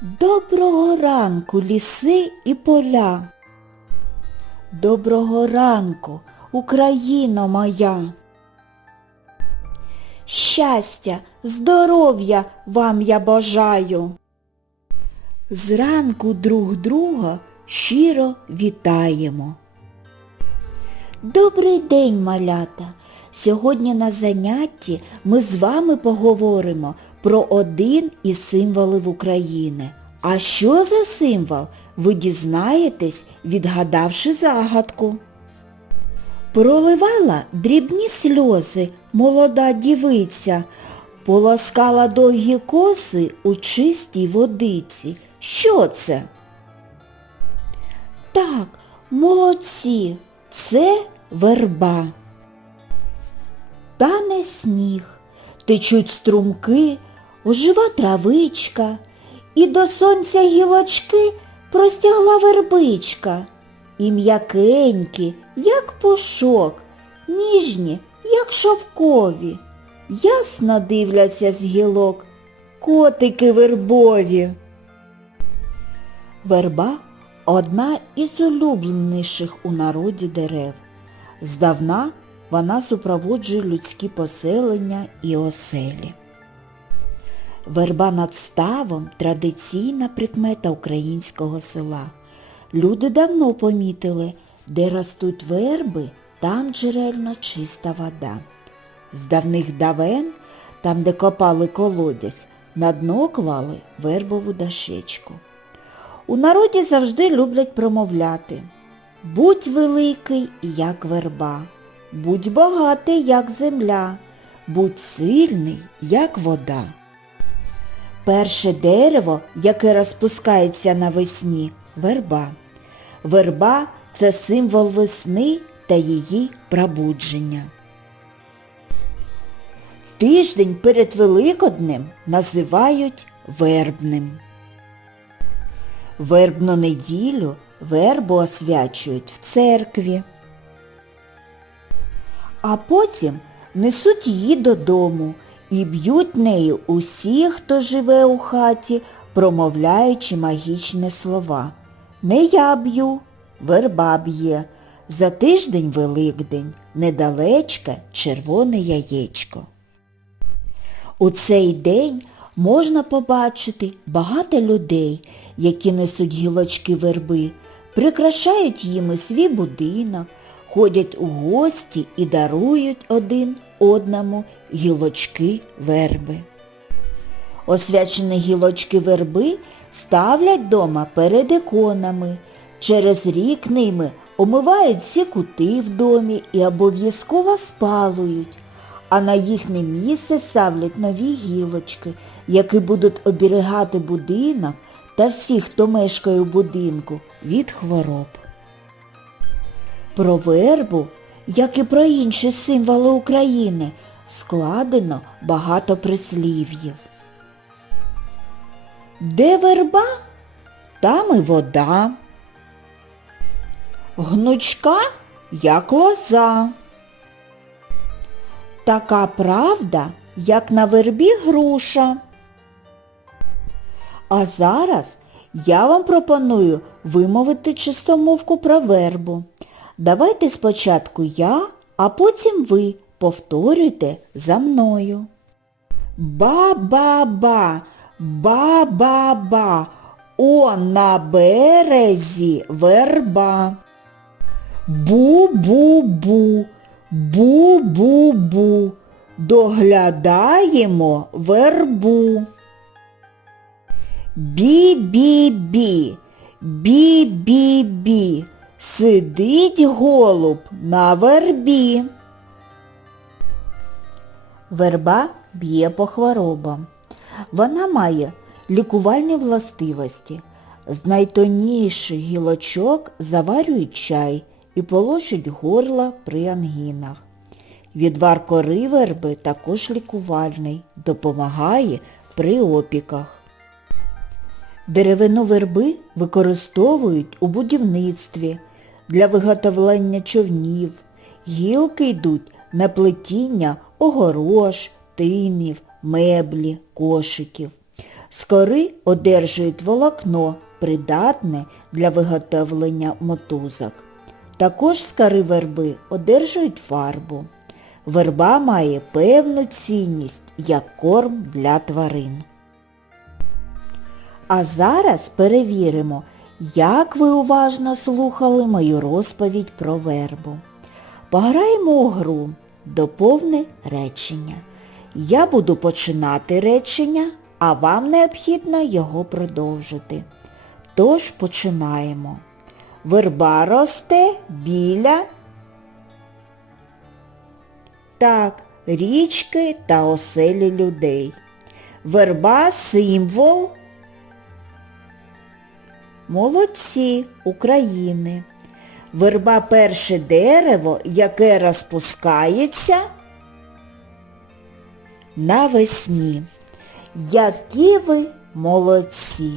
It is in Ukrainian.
Доброго ранку, ліси і поля. Доброго ранку, Україно моя. Щастя, здоров'я вам я бажаю. Зранку друг друга щиро вітаємо. Добрий день, малята! Сьогодні на занятті ми з вами поговоримо про один із символів України. А що за символ, ви дізнаєтесь, відгадавши загадку. Проливала дрібні сльози молода дівиця, полоскала довгі коси у чистій водиці. Що це? Так, молодці, це верба. Тане сніг, течуть струмки, ожива травичка, і до сонця гілочки простягла вербичка. І м'якенькі, як пушок, ніжні, як шовкові. Ясно дивляться з гілок котики вербові. Верба одна із улюбленіших у народі дерев. Здавна вона супроводжує людські поселення і оселі. Верба над ставом – традиційна прикмета українського села. Люди давно помітили, де ростуть верби, там джерельно чиста вода. З давних давен, там, де копали колодязь, на дно клали вербову дощечку. У народі завжди люблять промовляти Будь великий, як верба, будь багатий, як земля, будь сильний, як вода. Перше дерево, яке розпускається навесні – верба. Верба – це символ весни та її пробудження. Тиждень перед Великоднем називають вербним. Вербну неділю вербу освячують в церкві. А потім несуть її додому і б'ють нею усі, хто живе у хаті, промовляючи магічні слова. Не я б'ю, верба б'є, за тиждень Великдень, недалечке червоне яєчко. У цей день можна побачити багато людей, які несуть гілочки верби, прикрашають їми свій будинок, ходять у гості і дарують один одному гілочки верби. Освячені гілочки верби ставлять дома перед іконами. Через рік ними омивають всі кути в домі і обов'язково спалують, а на їхнє місце ставлять нові гілочки, які будуть оберігати будинок та всіх, хто мешкає у будинку, від хвороб. Про вербу, як і про інші символи України, складено багато прислів'їв. Де верба, там і вода. Гнучка, як лоза. Така правда, як на вербі груша. А зараз я вам пропоную вимовити чистомовку про вербу. Давайте спочатку я, а потім ви повторюйте за мною. Ба-ба-ба, ба-ба-ба, о на березі верба. Бу-бу-бу, бу-бу-бу, доглядаємо вербу. Бі-бі-бі, бі-бі-бі, сидить голуб на вербі. Верба б'є по хворобам. Вона має лікувальні властивості. З найтонніших гілочок заварюють чай і полощуть горла при ангінах. Відвар кори верби також лікувальний, допомагає при опіках. Деревину верби використовують у будівництві для виготовлення човнів. Гілки йдуть на плетіння огорож, тинів, меблі, кошиків. З кори одержують волокно, придатне для виготовлення мотузок. Також з кори верби одержують фарбу. Верба має певну цінність як корм для тварин. А зараз перевіримо, як ви уважно слухали мою розповідь про вербу. Пограємо у гру «Доповни речення». Я буду починати речення, а вам необхідно його продовжити. Тож починаємо. Верба росте біля так, річки та оселі людей. Верба символ Молодці України. Верба перше дерево, яке розпускається навесні. Які ви молодці!